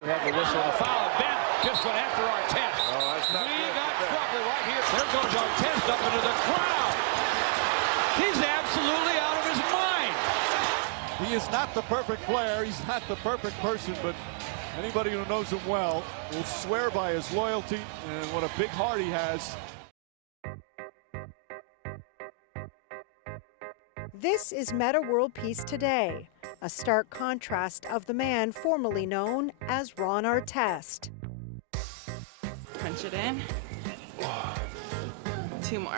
We have the whistle and the foul, and Ben just went after Artest. Oh, that's not We good. got trouble right here. There goes Artest up into the crowd. He's absolutely out of his mind. He is not the perfect player. He's not the perfect person, but anybody who knows him well will swear by his loyalty and what a big heart he has. This is Metta World Peace Today, a stark contrast of the man formerly known as Ron Artest. Punch it in. 2 more.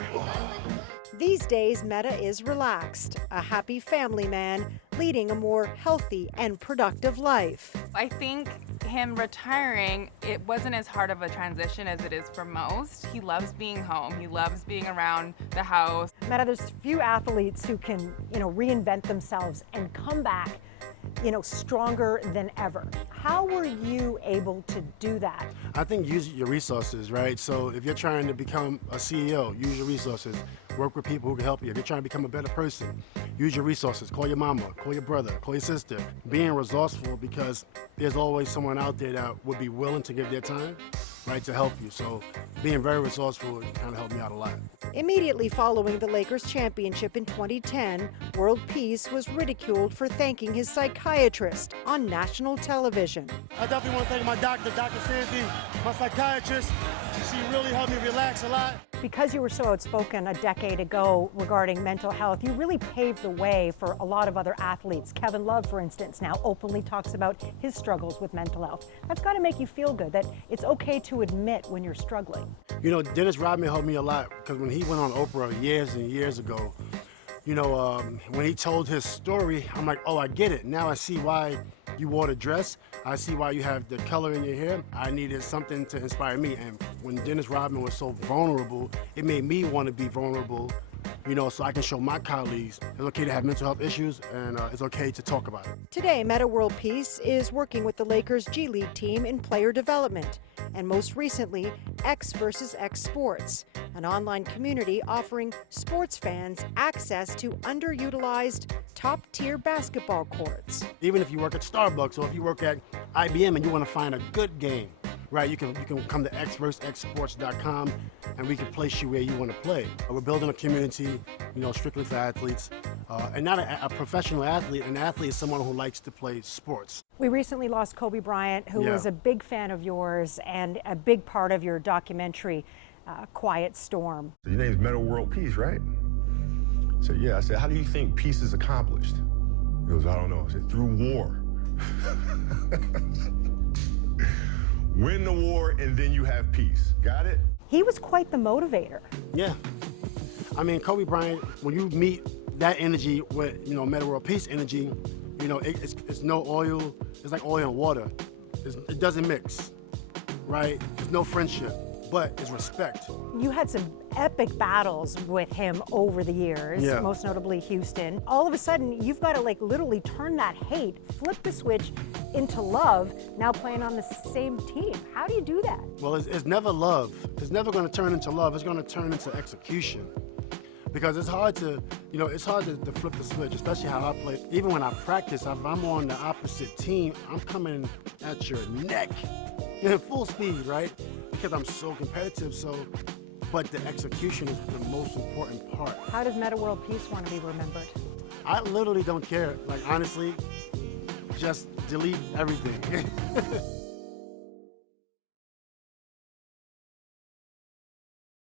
These days, Metta is relaxed, a happy family man leading a more healthy and productive life. I think him retiring, it wasn't as hard of a transition as it is for most. He loves being home. He loves being around the house. Metta, there's few athletes who can, reinvent themselves and come back, stronger than ever. How were you able to do that? I think use your resources, right? So if you're trying to become a CEO, use your resources. Work with people who can help you. If you're trying to become a better person, use your resources. Call your mama, call your brother, call your sister. Being resourceful, because there's always someone out there that would be willing to give their time, right, to help you. So being very resourceful kind of helped me out a lot. Immediately following the Lakers championship in 2010, World Peace was ridiculed for thanking his psychiatrist on national television. I definitely want to thank my doctor, Dr. Sandy, my psychiatrist. She really helped me relax a lot. Because you were so outspoken a decade ago regarding mental health, you really paved the way for a lot of other athletes. Kevin Love, for instance, now openly talks about his struggles with mental health. That's got to make you feel good, that it's okay to admit when you're struggling. Dennis Rodman helped me a lot, because when he went on Oprah years and years ago, when he told his story, I'm like, oh, I get it. Now I see why you wore the dress. I see why you have the color in your hair. I needed something to inspire me. And when Dennis Rodman was so vulnerable, it made me want to be vulnerable, so I can show my colleagues it's okay to have mental health issues, and it's okay to talk about it. Today, Metta World Peace is working with the Lakers G League team in player development, and most recently, X vs. X Sports, an online community offering sports fans access to underutilized top-tier basketball courts. Even if you work at Starbucks or if you work at IBM and you want to find a good game, right, you can come to xversusxsports.com and we can place you where you want to play. We're building a community, strictly for athletes, and not a professional athlete. An athlete is someone who likes to play sports. We recently lost Kobe Bryant, who was a big fan of yours and a big part of your documentary, Quiet Storm. Your name's Metta World Peace, right? I said, yeah. I said, how do you think peace is accomplished? He goes, I don't know. I said, through war. Win the war, and then you have peace. Got it? He was quite the motivator. Yeah. I mean, Kobe Bryant, when you meet that energy with, Metta World Peace energy, it's no oil. It's like oil and water. It doesn't mix, right? There's no friendship, but it's respect. You had some epic battles with him over the years, most notably Houston. All of a sudden, you've got to literally turn that hate, flip the switch into love, now playing on the same team. How do you do that? Well, it's never love. It's never going to turn into love. It's going to turn into execution. Because it's hard to, to flip the switch, especially how I play. Even when I practice, if I'm on the opposite team, I'm coming at your neck in full speed, right? Because I'm so competitive, but the execution is the most important part. How does Metta World Peace want to be remembered? I literally don't care. Honestly, just delete everything.